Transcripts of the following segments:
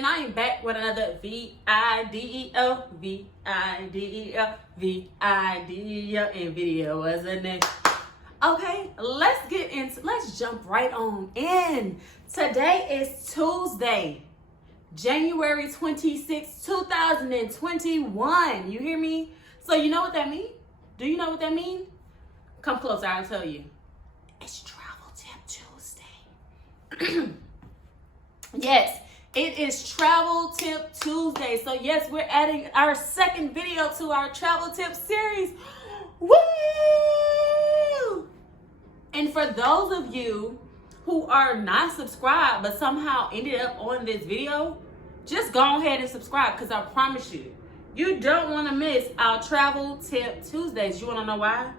and I am back with another video, and video, wasn't it? Okay, let's jump right on in. Today is Tuesday, January 26, 2021. You hear me? So you know what that means? Do you know what that means? Come closer, I'll tell you. It's Travel Tip Tuesday. Yes, it is Travel Tip Tuesday. So yes, we're adding our second video to our Travel Tip series. Woo! And for those of you who are not subscribed but somehow ended up on this video, just go ahead and subscribe, because I promise you, you don't want to miss our Travel Tip Tuesdays. You want to know why?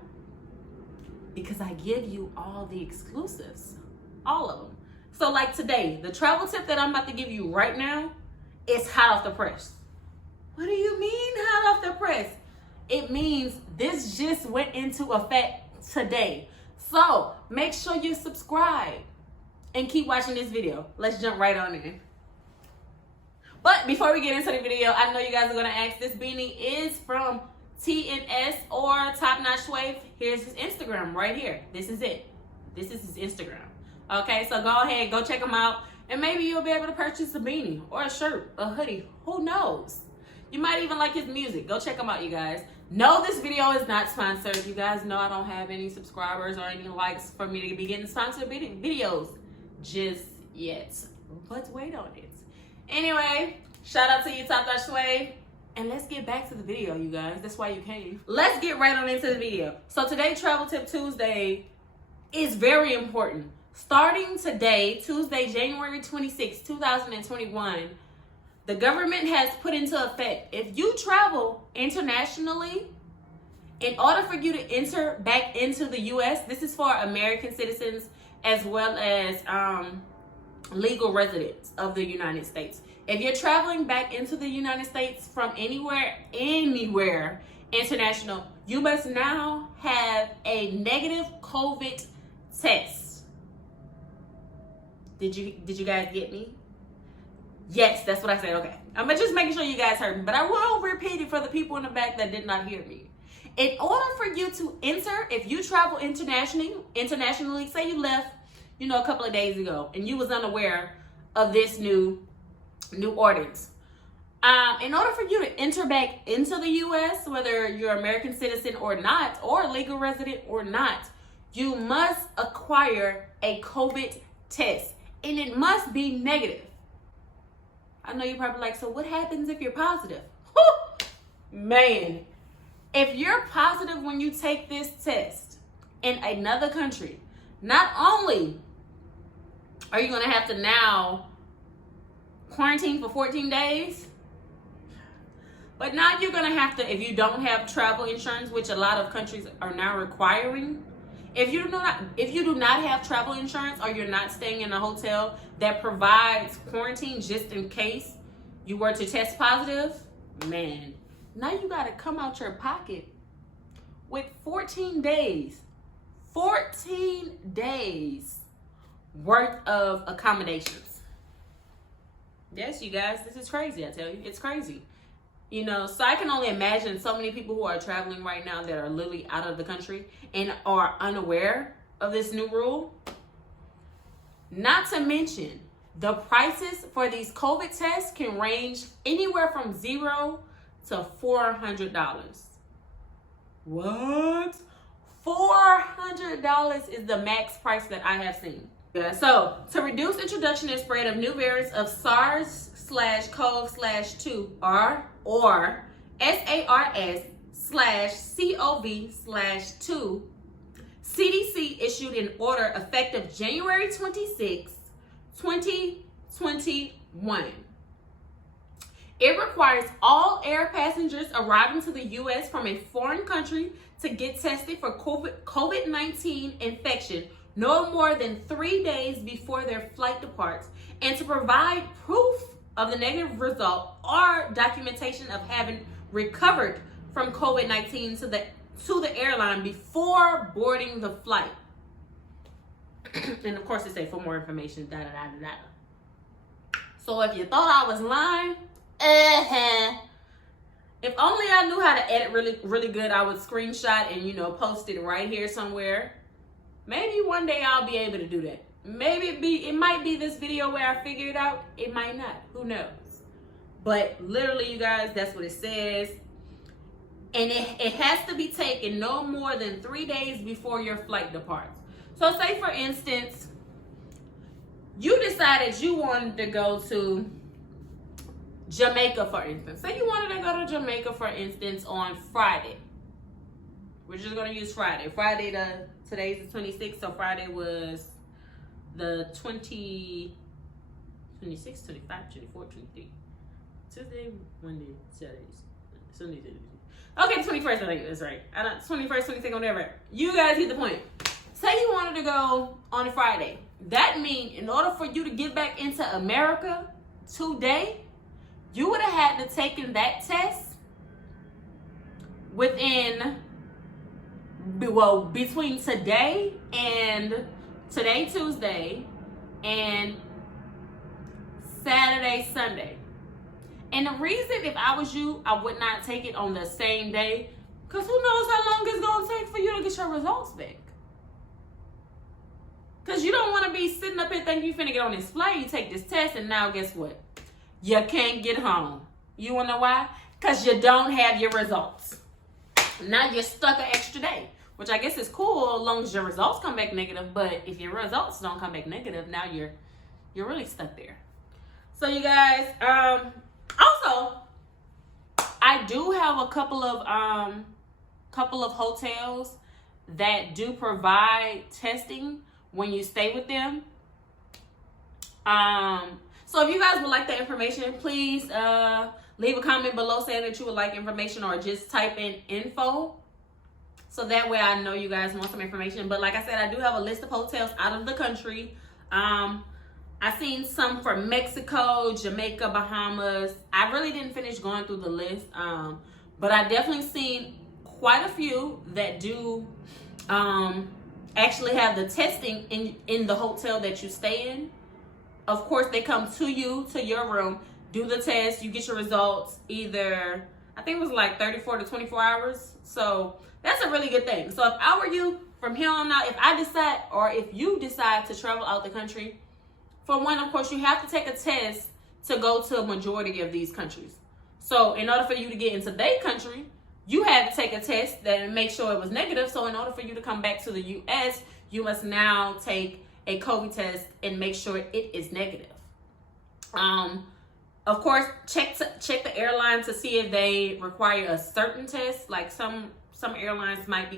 Because I give you all the exclusives, all of them. So like today, the travel tip that I'm about to give you right now is hot off the press. What do you mean hot off the press? It means this just went into effect today. So make sure you subscribe and keep watching this video. Let's jump right on in. But before we get into the video, I know you guys are gonna ask, this beanie is from TNS or Top Notch Wave. Here's his Instagram right here. This is it. This is his Instagram. Okay, so go ahead, go check him out, and maybe you'll be able to purchase a beanie or a shirt, a hoodie. Who knows? You might even like his music. Go check him out, you guys. No, this video is not sponsored. You guys know I don't have any subscribers or any likes for me to be getting sponsored videos just yet. But wait on it. Anyway, shout out to you, Top Notch Wave. And let's get back to the video, you guys. That's why you came. Let's get right on into the video. So today, Travel Tip Tuesday is very important. Starting today, Tuesday, January 26, 2021, the government has put into effect, if you travel internationally, in order for you to enter back into the U.S., this is for American citizens as well as legal residents of the United States. If you're traveling back into the United States from anywhere international, you must now have a negative COVID test. Did you guys get me? Yes, that's what I said. Okay. I'm just making sure you guys heard me, but I will repeat it for the people in the back that did not hear me. In order for you to enter, if you travel internationally, say you left, a couple of days ago and you was unaware of this new ordinance. In order for you to enter back into the U.S., whether you're an American citizen or not, or a legal resident or not, you must acquire a COVID test. And it must be negative. I know you're probably like, so what happens if you're positive? Man, if you're positive when you take this test in another country, not only are you going to have to now quarantine for 14 days, but now you're going to have to, if you don't have travel insurance, which a lot of countries are now requiring, if you do not have travel insurance, or you're not staying in a hotel that provides quarantine just in case you were to test positive, man, now you got to come out your pocket with 14 days worth of accommodations. Yes, you guys, this is crazy. I tell you, it's crazy. So I can only imagine so many people who are traveling right now that are literally out of the country and are unaware of this new rule. Not to mention, the prices for these COVID tests can range anywhere from $0 to $400. What? $400 is the max price that I have seen. Yeah, so to reduce introduction and spread of new variants of SARS/CoV/2 or SARS/CoV/2, CDC issued an order effective January 26, 2021. It requires all air passengers arriving to the U.S. from a foreign country to get tested for COVID-19 infection no more than 3 days before their flight departs, and to provide proof of the negative result or documentation of having recovered from COVID-19 to the airline before boarding the flight. And of course, they say for more information, So if you thought I was lying, if only I knew how to edit really, really good, I would screenshot and, post it right here somewhere. Maybe one day I'll be able to do that. Maybe it might be this video where I figure it out. It might not. Who knows? But literally, you guys, that's what it says. And it has to be taken no more than 3 days before your flight departs. So say, for instance, you decided you wanted to go to Jamaica, for instance. Say you wanted to go to Jamaica, for instance, on Friday. We're just going to use Friday. Today's the 26th, so Friday was the 26, 25, 24, 23. Tuesday, Monday, Saturday, Sunday, okay, 21st, I think that's right. 21st, 22nd, whatever. You guys get the point. Say you wanted to go on a Friday. That means in order for you to get back into America today, you would have had to taken that test between today, Tuesday, and Saturday, Sunday. And the reason, if I was you, I would not take it on the same day, because who knows how long it's going to take for you to get your results back. Because you don't want to be sitting up here thinking you're finna get on this flight, you take this test, and now guess what? You can't get home. You want to know why? Because you don't have your results. Now you're stuck an extra day, which I guess is cool as long as your results come back negative. But if your results don't come back negative, now you're really stuck there. So you guys, also, I do have a couple of hotels that do provide testing when you stay with them. So if you guys would like that information, please leave a comment below saying that you would like information, or just type in info. So that way I know you guys want some information. But like I said, I do have a list of hotels out of the country. I've seen some for Mexico, Jamaica, Bahamas. I really didn't finish going through the list. But I definitely seen quite a few that do actually have the testing in the hotel that you stay in. Of course, they come to you, to your room, do the test, you get your results either, I think it was like 34 to 24 hours. So that's a really good thing. So if I were you, from here on out, if you decide to travel out the country, for one, of course, you have to take a test to go to a majority of these countries. So in order for you to get into their country, you had to take a test that make sure it was negative. So in order for you to come back to the U.S., you must now take a COVID test and make sure it is negative. Of course, check the airline to see if they require a certain test. Like some airlines might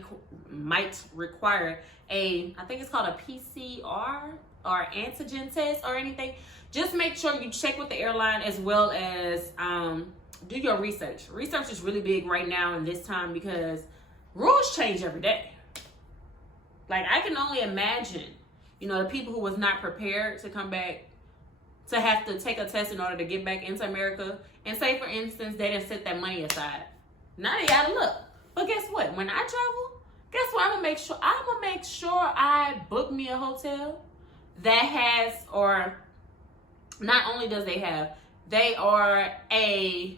require I think it's called a PCR or antigen test or anything. Just make sure you check with the airline, as well as do your research. Research is really big right now in this time, because rules change every day. Like, I can only imagine, the people who was not prepared to come back, to have to take a test in order to get back into America. And say, for instance, they didn't set that money aside. Now they gotta look. But guess what? When I travel, guess what? I'm gonna make sure I book me a hotel that has, or not only does they are a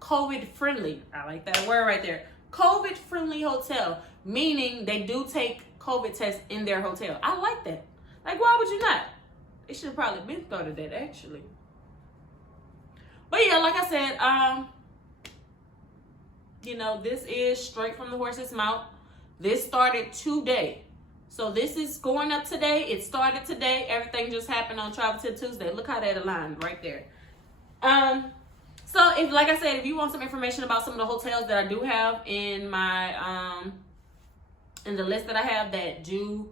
COVID-friendly, I like that word right there, COVID-friendly hotel, meaning they do take COVID tests in their hotel. I like that. Like, why would you not? It should have probably been thought of that, actually. But yeah, like I said, this is straight from the horse's mouth. This started today. So this is going up today. It started today. Everything just happened on Travel Tip Tuesday. Look how that aligned right there. So like I said, if you want some information about some of the hotels that I do have in my in the list that I have that do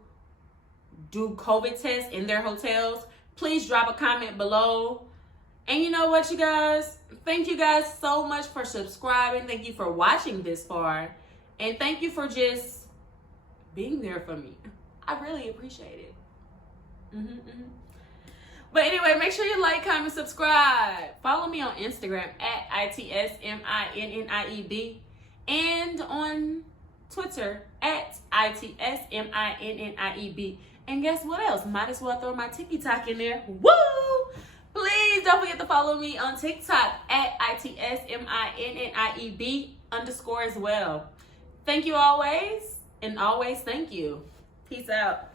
COVID tests in their hotels, please drop a comment below. And you know what, you guys? Thank you guys so much for subscribing. Thank you for watching this far. And thank you for just being there for me. I really appreciate it. But anyway, make sure you like, comment, subscribe. Follow me on Instagram at ITSMINNIEB, and on Twitter at ITSMINNIEB. And guess what else? Might as well throw my TikTok in there. Woo! Please Please don't forget to follow me on TikTok at ITSMINNIEB_ as well. Thank you always, and always thank you. Peace out.